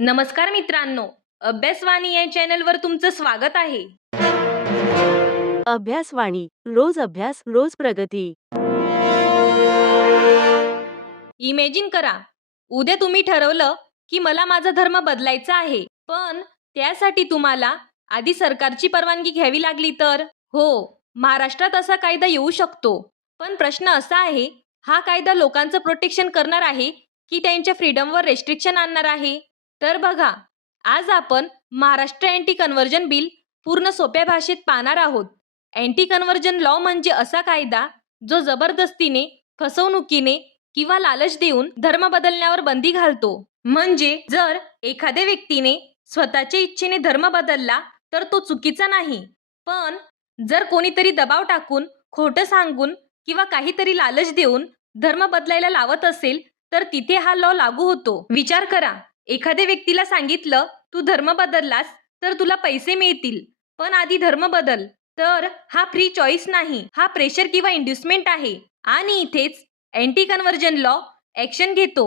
नमस्कार मित्रांनो, अभ्यासवाणी या चॅनलवर तुमचं स्वागत आहे. अभ्यासवाणी रोज अभ्यास रोज प्रगती. इमॅजिन करा, उद्या तुम्ही ठरवलं की मला माझा धर्म बदलायचा आहे, पण त्यासाठी तुम्हाला आधी सरकारची परवानगी घ्यावी लागली तर? हो, महाराष्ट्रात असा कायदा येऊ शकतो. पण प्रश्न असा आहे, हा कायदा लोकांचं प्रोटेक्शन करणार आहे की त्यांच्या फ्रीडमवर रेस्ट्रिक्शन आणणार आहे? तर बघा, आज आपण महाराष्ट्र अँटी कन्व्हर्जन बिल पूर्ण सोप्या भाषेत पाहणार आहोत. अँटी कन्व्हर्जन लॉ म्हणजे असा कायदा जो जबरदस्तीने, फसवणुकीने किंवा लालच देऊन धर्म बदलण्यावर बंदी घालतो. म्हणजे जर एखाद्या व्यक्तीने स्वतःच्या इच्छेने धर्म बदलला तर तो चुकीचा नाही, पण जर कोणीतरी दबाव टाकून, खोटं सांगून किंवा काहीतरी लालच देऊन धर्म बदलायला लावत असेल तर तिथे हा लॉ लागू होतो. विचार करा, एखाद्या व्यक्तीला सांगितलं तू धर्म बदललास तर तुला पैसे मिळतील, पण आधी धर्म बदल. तर हा फ्री चॉईस नाही, हा प्रेशर किंवा इंड्युसमेंट आहे. आणि इथेच अँटी कन्व्हर्जन लॉ ऍक्शन घेतो.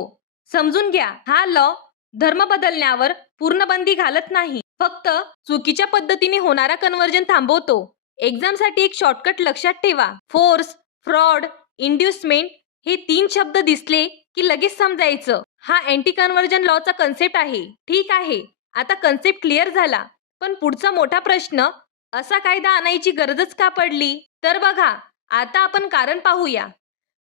समजून घ्या, हा लॉ धर्म बदलण्यावर पूर्ण बंदी घालत नाही, फक्त चुकीच्या पद्धतीने होणारा कन्व्हर्जन थांबवतो. एक्झामसाठी एक शॉर्टकट लक्षात ठेवा. फोर्स, फ्रॉड, इंड्युसमेंट हे 3 शब्द दिसले की लगेच समजायचं हा अँटी कन्व्हर्जन लॉचा कन्सेप्ट आहे. ठीक आहे, आता कन्सेप्ट क्लिअर झाला, पण पुढचा मोठा प्रश्न, असा कायदा आणायची गरजच का पडली? तर बघा, आता आपण कारण पाहूया.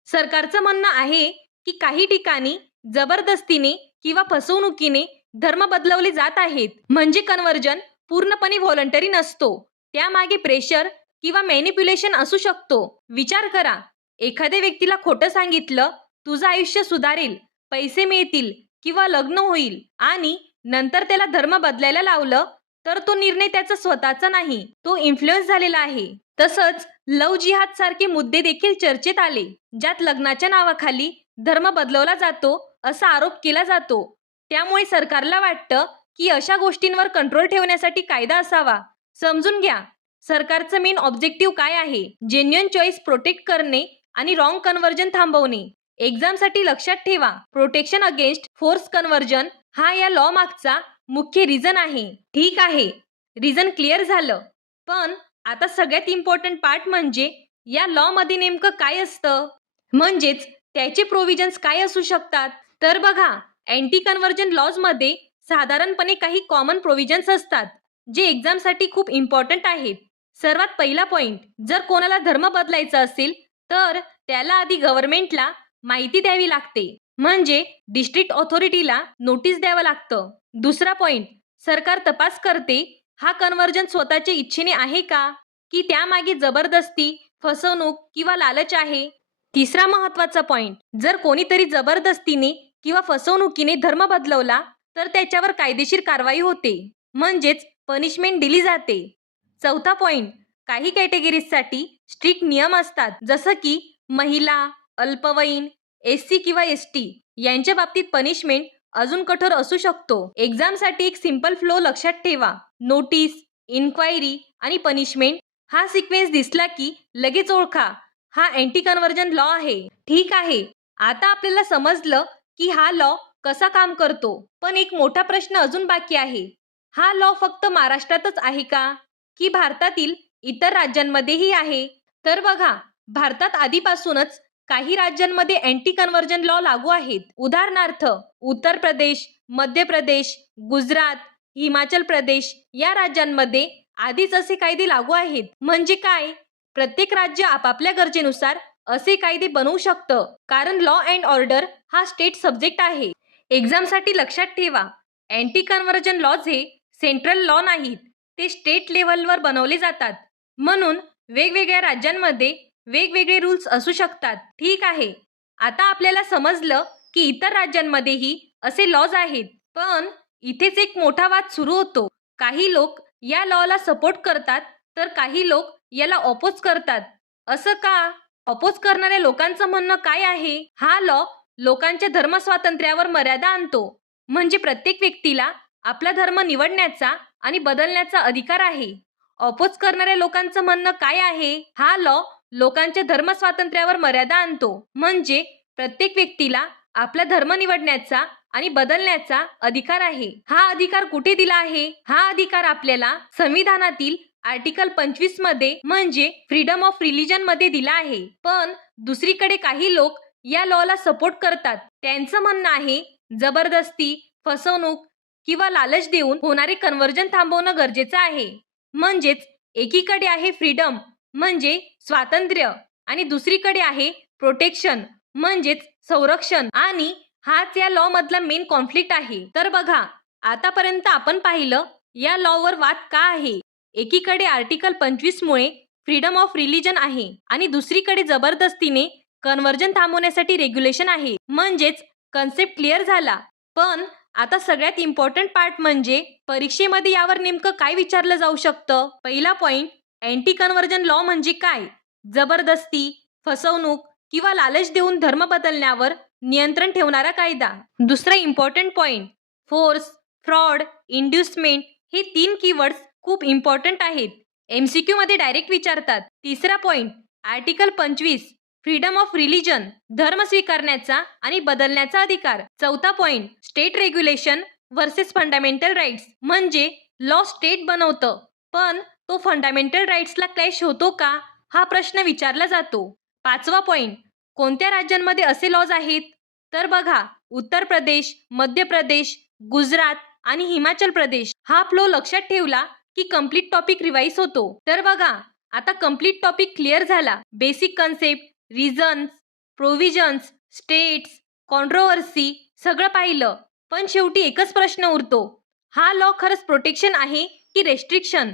सरकारचं म्हणणं आहे की काही ठिकाणी जबरदस्तीने किंवा फसवणुकीने धर्म बदलवले जात आहेत. म्हणजे कन्व्हर्जन पूर्णपणे व्हॉलंटरी नसतो, त्यामागे प्रेशर किंवा मॅनिप्युलेशन असू शकतो. विचार करा, एखाद्या व्यक्तीला खोटं सांगितलं तुझं आयुष्य सुधारेल, पैसे मिळतील किंवा लग्न होईल, आणि नंतर त्याला धर्म बदलायला लावलं, तर तो निर्णय त्याचा स्वतःचा नाही, तो इन्फ्लुएन्स झालेला आहे. तसंच लव जिहाद सारखे मुद्दे देखील चर्चेत आले, ज्यात लग्नाच्या नावाखाली धर्म बदलवला जातो असा आरोप केला जातो. त्यामुळे सरकारला वाटतं की अशा गोष्टींवर कंट्रोल ठेवण्यासाठी कायदा असावा. समजून घ्या, सरकारचं मेन ऑब्जेक्टिव्ह काय आहे? जेन्युइन चॉईस प्रोटेक्ट करणे आणि रॉंग कन्व्हर्जन थांबवणे. एक्झामसाठी लक्षात ठेवा, प्रोटेक्शन अगेन्स्ट फोर्स कन्व्हर्जन हा या लॉ मागचा मुख्य रिझन आहे. ठीक आहे, रिझन क्लिअर झालं, पण आता सगळ्यात इम्पॉर्टंट पार्ट म्हणजे या लॉ मध्ये नेमकं काय असतं, म्हणजेच त्याचे प्रोव्हिजन्स काय असू शकतात. तर बघा, अँटी कन्व्हर्जन लॉज मध्ये साधारणपणे काही कॉमन प्रोव्हिजन्स असतात जे एक्झामसाठी खूप इम्पॉर्टंट आहेत. सर्वात पहिला पॉइंट, जर कोणाला धर्म बदलायचा असेल तर त्याला आधी गव्हर्नमेंटला माहिती द्यावी लागते, म्हणजे डिस्ट्रिक्ट ऑथॉरिटीला नोटीस द्यावं लागतं. दुसरा पॉइंट, सरकार तपास करते हा कन्व्हर्जन स्वतःच्या इच्छेने आहे का, की त्यामागे जबरदस्ती, फसवणूक किंवा लालच आहे. तिसरा महत्वाचा पॉइंट, जर कोणीतरी जबरदस्तीने किंवा फसवणुकीने धर्म बदलवला तर त्याच्यावर कायदेशीर कारवाई होते, म्हणजेच पनिशमेंट दिली जाते. चौथा पॉइंट, काही कॅटेगरीजसाठी स्ट्रिक्ट नियम असतात, जसं की महिला, अल्पवयीन, SC किंवा ST यांच्या बाबतीत पनिशमेंट अजून कठोर असू शकतो. एक्झामसाठी एक सिंपल फ्लो लक्षात ठेवा. नोटीस, इन्क्वायरी आणि पनिशमेंट हा सिक्वेन्स दिसला की लगेच ओळखा, हा अँटी कन्व्हर्जन लॉ आहे. ठीक आहे, आता आपल्याला समजलं की हा लॉ कसा काम करतो, पण एक मोठा प्रश्न अजून बाकी आहे. हा लॉ फक्त महाराष्ट्रातच आहे का, की भारतातील इतर राज्यांमध्येही आहे? तर बघा, भारतात आधीपासूनच काही राज्यांमध्ये अँटी कन्व्हर्जन लॉ लागू आहेत. उदाहरणार्थ उत्तर प्रदेश, मध्य प्रदेश, गुजरात, हिमाचल प्रदेश या राज्यांमध्ये आधीच असे कायदे लागू आहेत. म्हणजे काय, प्रत्येक राज्य आपापल्या गरजेनुसार असे कायदे बनवू शकतं, कारण लॉ अँड ऑर्डर हा स्टेट सब्जेक्ट आहे. एक्झामसाठी लक्षात ठेवा, अँटी कन्व्हर्जन लॉज हे सेंट्रल लॉ नाहीत, ते स्टेट लेव्हलवर बनवले जातात. म्हणून वेगवेगळ्या राज्यांमध्ये वेगवेगळे रूल्स असू शकतात. ठीक आहे, आता आपल्याला समजलं की इतर राज्यांमध्येही असे लॉज आहेत, पण इथेच एक मोठा वाद सुरू होतो. काही लोक या लॉला सपोर्ट करतात तर काही लोक याला ऑपोज करतात. असं का? ऑपोज करणाऱ्या लोकांचं म्हणणं काय आहे? हा लॉ लोकांच्या धर्मस्वातंत्र्यावर मर्यादा आणतो, म्हणजे प्रत्येक व्यक्तीला आपला धर्म निवडण्याचा आणि बदलण्याचा अधिकार आहे. ऑपोज करणाऱ्या लोकांचं म्हणणं काय आहे? हा लॉ लोकांच्या धर्मस्वातंत्र्यावर मर्यादा आणतो, म्हणजे प्रत्येक व्यक्तीला आपला धर्म निवडण्याचा आणि बदलण्याचा अधिकार आहे. हा अधिकार कुठे दिला आहे? हा अधिकार आपल्याला संविधानातील आर्टिकल 25 मध्ये म्हणजे फ्रीडम ऑफ रिलीजन मध्ये दिला आहे. पण दुसरीकडे काही लोक या लॉला सपोर्ट करतात. त्यांचं म्हणणं आहे जबरदस्ती, फसवणूक किंवा लालच देऊन होणारे कन्व्हर्जन थांबवणं गरजेचं आहे. म्हणजेच एकीकडे आहे फ्रीडम म्हणजे स्वातंत्र्य आणि दुसरीकडे आहे प्रोटेक्शन म्हणजेच संरक्षण आणि हाच या लॉ मधला मेन कॉन्फ्लिक्ट आहे. तर बघा, आतापर्यंत आपण पाहिलं या लॉवर वाद का आहे. एकीकडे आर्टिकल 25 मुळे फ्रीडम ऑफ रिलीजन आहे आणि दुसरीकडे जबरदस्तीने कन्व्हर्जन थांबवण्यासाठी रेग्युलेशन आहे. म्हणजेच कन्सेप्ट क्लिअर झाला. पण आता सगळ्यात इम्पॉर्टंट पार्ट म्हणजे परीक्षेमध्ये यावर नेमकं काय विचारलं जाऊ शकतं. पहिला पॉइंट, अँटी कन्व्हर्जन लॉ म्हणजे काय? जबरदस्ती, फसवणूक किंवा लालच देऊन धर्म बदलण्यावर नियंत्रण ठेवणारा कायदा. दुसरा इम्पॉर्टंट पॉइंट, फोर्स, फ्रॉड, इंड्युसमेंट हे 3 कीवर्ड्स खूप इम्पॉर्टंट आहेत. MCQ मध्ये डायरेक्ट विचारतात. तिसरा point, article 25 freedom of religion धर्म स्वीकारण्याचा आणि बदलण्याचा अधिकार. चौथा point, state regulation versus fundamental rights म्हणजे लॉ स्टेट बनवतं पण तो फंडामेंटल राईट्सला क्लॅश होतो का हा प्रश्न विचारला जातो. पाचवा पॉइंट, कोणत्या राज्यांमध्ये असे लॉज आहेत? तर बघा, उत्तर प्रदेश, मध्य प्रदेश, गुजरात आणि हिमाचल प्रदेश. हा फ्लो लक्षात ठेवला की कंप्लीट टॉपिक रिवाइज होतो. तर बघा, आता कंप्लीट टॉपिक क्लिअर झाला. Basic concept, reasons, provisions, states, controversy सगळं पाहिलं. पण शेवटी एकच प्रश्न उरतो, हा लॉ खरंच प्रोटेक्शन आहे की रेस्ट्रिक्शन?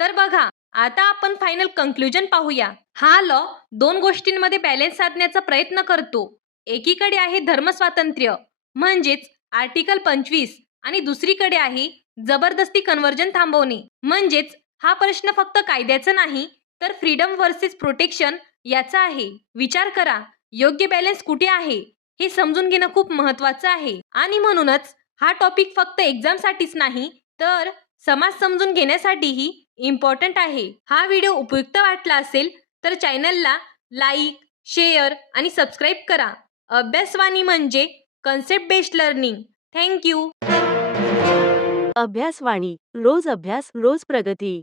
तर बघा, आता आपण फायनल कन्क्लुजन पाहूया. हा लॉ 2 गोष्टींमध्ये बॅलन्स साधण्याचा प्रयत्न करतो. एकीकडे आहे धर्मस्वातंत्र्य म्हणजेच आर्टिकल 25 आणि दुसरीकडे आहे जबरदस्ती कन्व्हर्जन थांबवणे. म्हणजेच हा प्रश्न फक्त कायद्याचा नाही तर फ्रीडम वर्सेस प्रोटेक्शन याचा आहे. विचार करा, योग्य बॅलन्स कुठे आहे हे समजून घेणं खूप महत्त्वाचं आहे. आणि म्हणूनच हा टॉपिक फक्त एक्झामसाठीच नाही तर समाज समजून घेण्यासाठीही इम्पॉर्टंट आहे. हा व्हिडिओ उपयुक्त वाटला असेल तर चॅनलला लाईक, शेअर आणि सबस्क्राईब करा. अभ्यासवाणी म्हणजे कन्सेप्ट बेस्ड लर्निंग. थँक्यू. अभ्यासवाणी रोज अभ्यास रोज प्रगती.